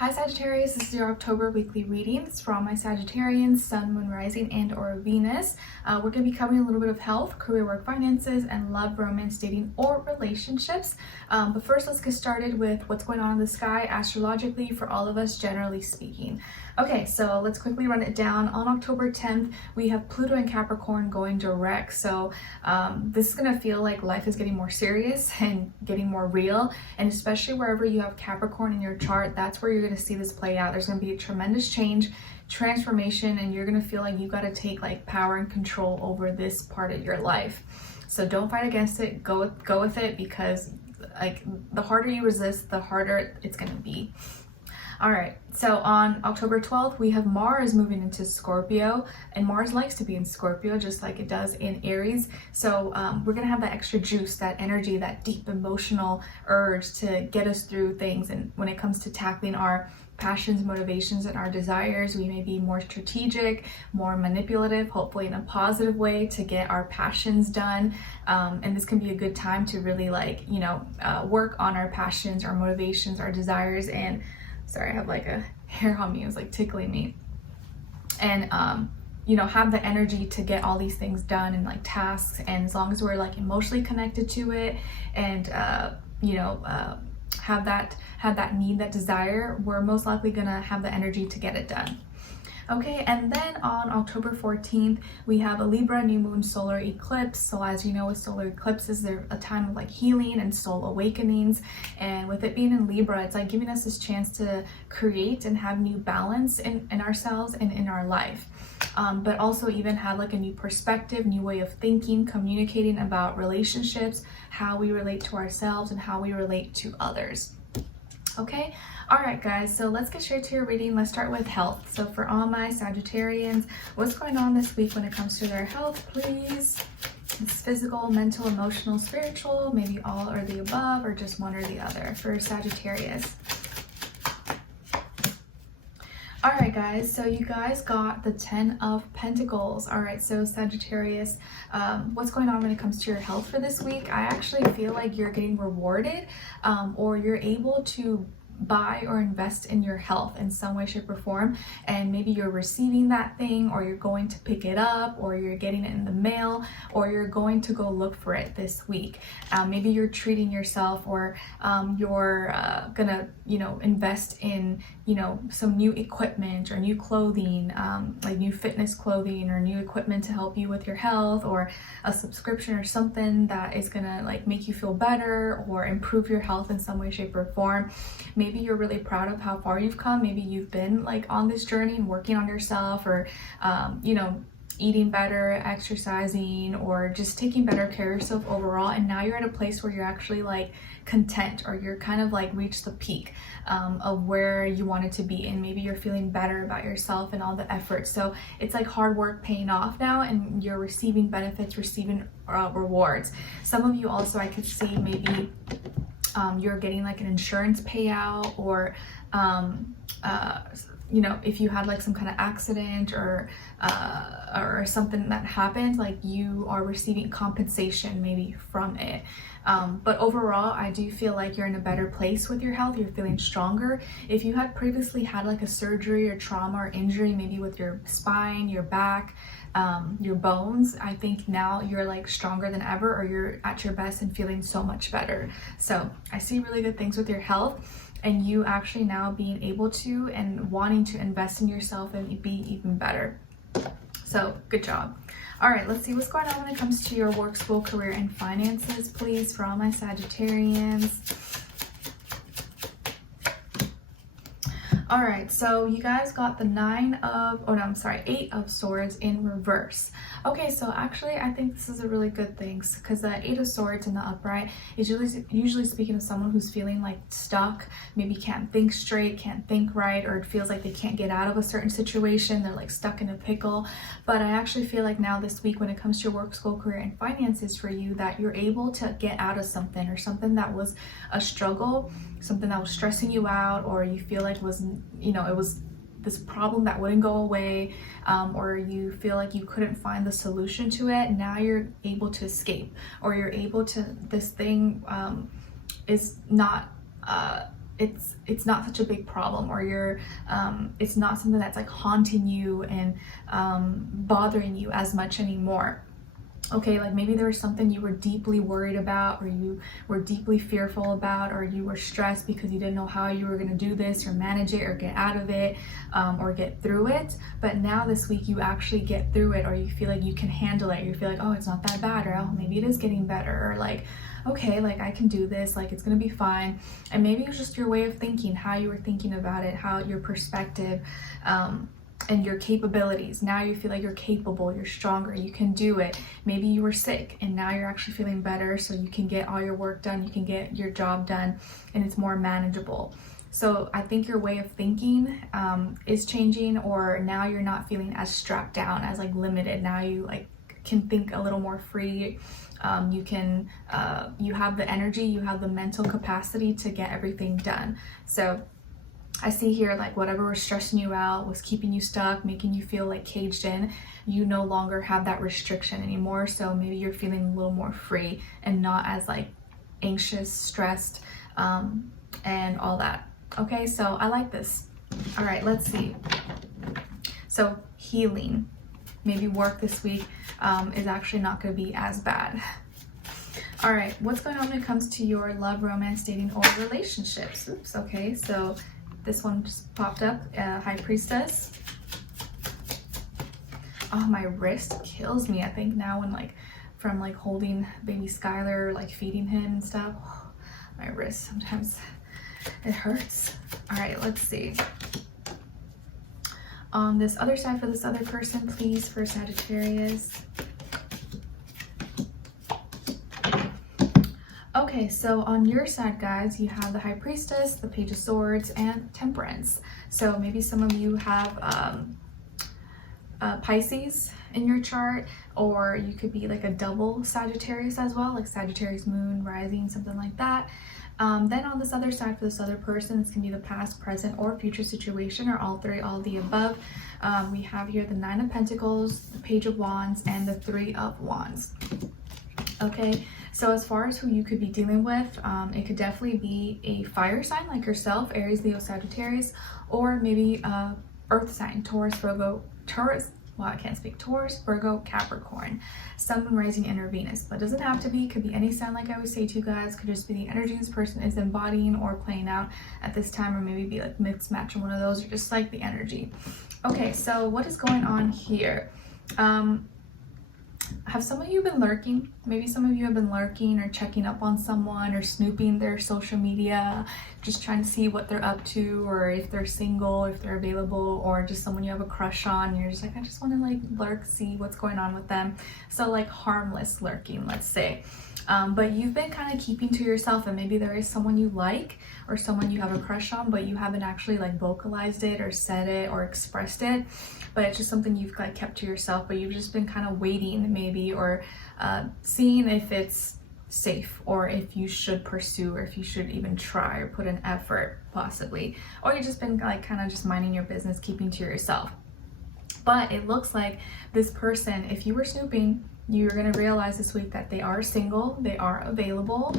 Hi Sagittarius, this is your October weekly reading. It's for all my Sagittarians, Sun, Moon, Rising, and or Venus. We're going to be covering a little bit of health, career, work, finances, and love, romance, dating, or relationships. But first, let's get started with what's going on in the sky astrologically for all of us, generally speaking. Okay, so let's quickly run it down. On October 10th, we have Pluto and Capricorn going direct. So this is going to feel like life is getting more serious and getting more real. And especially wherever you have Capricorn in your chart, that's where you're going to see this play out. There's going to be a tremendous change, transformation, and you're going to feel like you got to take like power and control over this part of your life. So don't fight against it. Go with it, because like the harder you resist, the harder it's going to be. All right, so on October 12th, we have Mars moving into Scorpio, and Mars likes to be in Scorpio just like it does in Aries. So we're gonna have that extra juice, that energy, that deep emotional urge to get us through things. And when it comes to tackling our passions, motivations, and our desires, we may be more strategic, more manipulative, hopefully in a positive way, to get our passions done. And this can be a good time to really work on our passions, our motivations, our desires. And sorry, I have like a hair on me, it was like tickling me. And have the energy to get all these things done and like tasks. And as long as we're like emotionally connected to it and have that need, that desire, we're most likely gonna have the energy to get it done. Okay, and then on October 14th, we have a Libra new moon solar eclipse. So as you know, with solar eclipses, they're a time of like healing and soul awakenings. And with it being in Libra, it's like giving us this chance to create and have new balance in ourselves and in our life. But also even have like a new perspective, new way of thinking, communicating about relationships, how we relate to ourselves and how we relate to others. Okay, all right guys, so let's get straight to your reading. Let's start with health. So for all my Sagittarians, what's going on this week when it comes to their health, please? It's physical, mental, emotional, spiritual, maybe all or the above, or just one or the other for Sagittarius. All right guys, so you guys got the 10 of Pentacles. All right, so Sagittarius, what's going on when it comes to your health for this week? I actually feel like you're getting rewarded, or you're able to buy or invest in your health in some way, shape, or form. And maybe you're receiving that thing, or you're going to pick it up, or you're getting it in the mail, or you're going to go look for it this week. Maybe you're treating yourself, or you're gonna invest in some new equipment or new clothing, like new fitness clothing or new equipment to help you with your health, or a subscription or something that is gonna like make you feel better or improve your health in some way, shape, or form. Maybe you're really proud of how far you've come. Maybe you've been like on this journey and working on yourself, or eating better, exercising, or just taking better care of yourself overall. And now you're at a place where you're actually like content, or you're kind of like reached the peak of where you wanted to be. And maybe you're feeling better about yourself and all the effort. So it's like hard work paying off now, and you're receiving benefits, receiving rewards. Some of you also, I could see maybe you're getting like an insurance payout, or if you had like some kind of accident or something that happened, like you are receiving compensation maybe from it. But overall, I do feel like you're in a better place with your health. You're feeling stronger. If you had previously had like a surgery or trauma or injury, maybe with your spine, your back, your bones, I think now you're like stronger than ever, or you're at your best and feeling so much better. So I see really good things with your health, and you actually now being able to and wanting to invest in yourself and be even better. So good job. All right, let's see what's going on when it comes to your work, school, career, and finances, please, for all my Sagittarians. All right, so you guys got the 8 of Swords in reverse. Okay, so actually I think this is a really good thing, because the 8 of Swords in the upright is usually speaking of someone who's feeling like stuck, maybe can't think straight, can't think right, or it feels like they can't get out of a certain situation. They're like stuck in a pickle. But I actually feel like now this week, when it comes to your work, school, career, and finances for you, that you're able to get out of something, or something that was a struggle, something that was stressing you out, or you feel like was, it was this problem that wouldn't go away, or you feel like you couldn't find the solution to it. Now you're able to escape, or you're able to, this thing is not it's not such a big problem, or it's not something that's like haunting you and bothering you as much anymore. Okay, like maybe there was something you were deeply worried about, or you were deeply fearful about, or you were stressed because you didn't know how you were going to do this or manage it or get out of it, or get through it. But now this week you actually get through it, or you feel like you can handle it. You feel like, oh, it's not that bad, or oh, maybe it is getting better, or like, okay, like I can do this, like it's gonna be fine. And maybe it's just your way of thinking, how you were thinking about it, how your perspective, and your capabilities. Now you feel like you're capable, you're stronger, you can do it. Maybe you were sick and now you're actually feeling better, so you can get all your work done, you can get your job done, and it's more manageable. So I think your way of thinking is changing, or now you're not feeling as strapped down, as like limited. Now you like can think a little more free. You can you have the energy, you have the mental capacity to get everything done. So I see here, like whatever was stressing you out, was keeping you stuck, making you feel like caged in, you no longer have that restriction anymore. So maybe you're feeling a little more free and not as like anxious, stressed, and all that. Okay, so I like this. All right, let's see. So healing, maybe work this week is actually not going to be as bad. All right, what's going on when it comes to your love, romance, dating, or relationships? Oops, okay, so this one just popped up, High Priestess. Oh, my wrist kills me, I think now, when like from like holding baby Skylar, like feeding him and stuff. Oh, my wrist, sometimes it hurts. All right, let's see. On this other side for this other person, please, for Sagittarius. Okay, so on your side, guys, you have the High Priestess, the Page of Swords, and Temperance. So maybe some of you have Pisces in your chart, or you could be like a double Sagittarius as well, like Sagittarius moon, rising, something like that. Then on this other side for this other person, this can be the past, present, or future situation, or all three, all the above. We have here the Nine of Pentacles, the Page of Wands, and the Three of Wands. Okay, so as far as who you could be dealing with, it could definitely be a fire sign like yourself, Aries, Leo, Sagittarius, or maybe earth sign, Taurus, Virgo, Taurus, Virgo, Capricorn, Sun, Moon, Rising, and or Venus. But it doesn't have to be, could be any sign, like I always say to you guys. Could just be the energy this person is embodying or playing out at this time, or maybe be like mixed match on one of those, or just like the energy. Okay, so what is going on here? Have some of you been lurking? Maybe some of you have been lurking or checking up on someone, or snooping their social media, just trying to see what they're up to, or if they're single, if they're available, or just someone you have a crush on. You're just like, I just want to like lurk, see what's going on with them. So like harmless lurking, let's say. But you've been kind of keeping to yourself, and maybe there is someone you like or someone you have a crush on, but you haven't actually like vocalized it or said it or expressed it. But it's just something you've like kept to yourself, but you've just been kind of waiting maybe, or seeing if it's safe, or if you should pursue, or if you should even try or put an effort possibly, or you've just been like kind of just minding your business, keeping to yourself. But it looks like this person, if you were snooping, you're going to realize this week that they are single, they are available.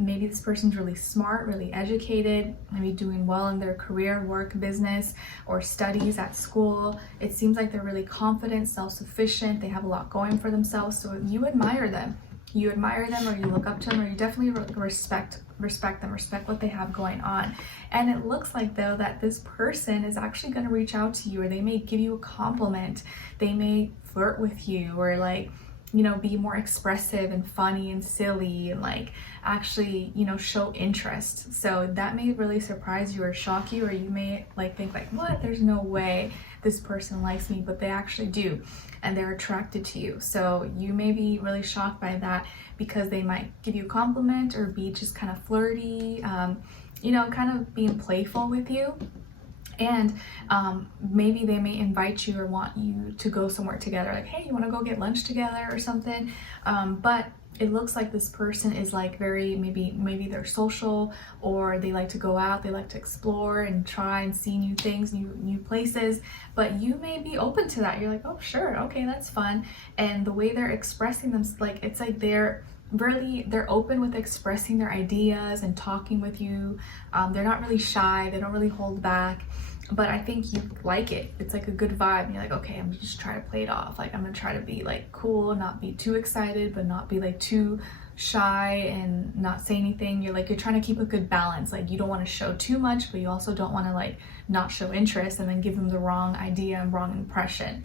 Maybe this person's really smart, really educated, maybe doing well in their career, work, business, or studies at school. It seems like they're really confident, self-sufficient, they have a lot going for themselves, so you admire them. You admire them, or you look up to them, or you definitely respect them, respect what they have going on. And it looks like, though, that this person is actually going to reach out to you, or they may give you a compliment, they may flirt with you, or like, you know, be more expressive and funny and silly, and like actually, you know, show interest. So that may really surprise you or shock you, or you may like think like, what, there's no way this person likes me, but they actually do, and they're attracted to you. So you may be really shocked by that, because they might give you a compliment or be just kind of flirty, you know, kind of being playful with you. And maybe they may invite you or want you to go somewhere together, like, hey, you want to go get lunch together or something. But it looks like this person is like very, maybe they're social, or they like to go out, they like to explore and try and see new things, new places. But you may be open to that. You're like, oh, sure, okay, that's fun. And the way they're expressing them, like, it's like they're really, they're open with expressing their ideas and talking with you. They're not really shy, they don't really hold back, but I think you like it. It's like a good vibe, and you're like, okay, I'm gonna just try to play it off. Like, I'm gonna try to be like cool, not be too excited, but not be like too shy and not say anything. You're trying to keep a good balance. Like, you don't want to show too much, but you also don't want to like not show interest and then give them the wrong idea and wrong impression.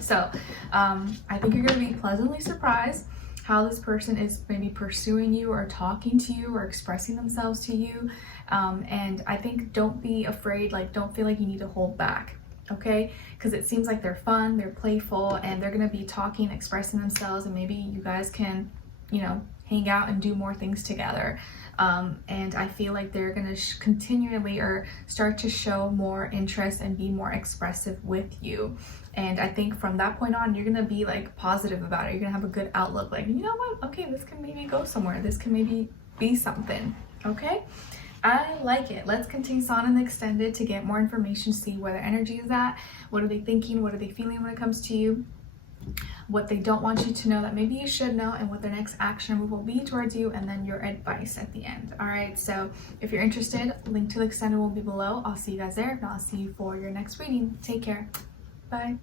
So I think you're going to be pleasantly surprised how this person is maybe pursuing you or talking to you or expressing themselves to you. And I think don't be afraid, like don't feel like you need to hold back, okay? Because it seems like they're fun, they're playful, and they're going to be talking, expressing themselves, and maybe you guys can, you know, hang out and do more things together. And I feel like they're going to continually or start to show more interest and be more expressive with you. And I think from that point on, you're going to be like positive about it. You're going to have a good outlook. Like, you know what? Okay, this can maybe go somewhere. This can maybe be something. Okay? I like it. Let's continue on in the extended to get more information, see where their energy is at. What are they thinking? What are they feeling when it comes to you? What they don't want you to know that maybe you should know, and what their next action move will be towards you, and then your advice at the end. All right, so if you're interested, link to the extended will be below. I'll see you guys there. If not, I'll see you for your next reading. Take care. Bye.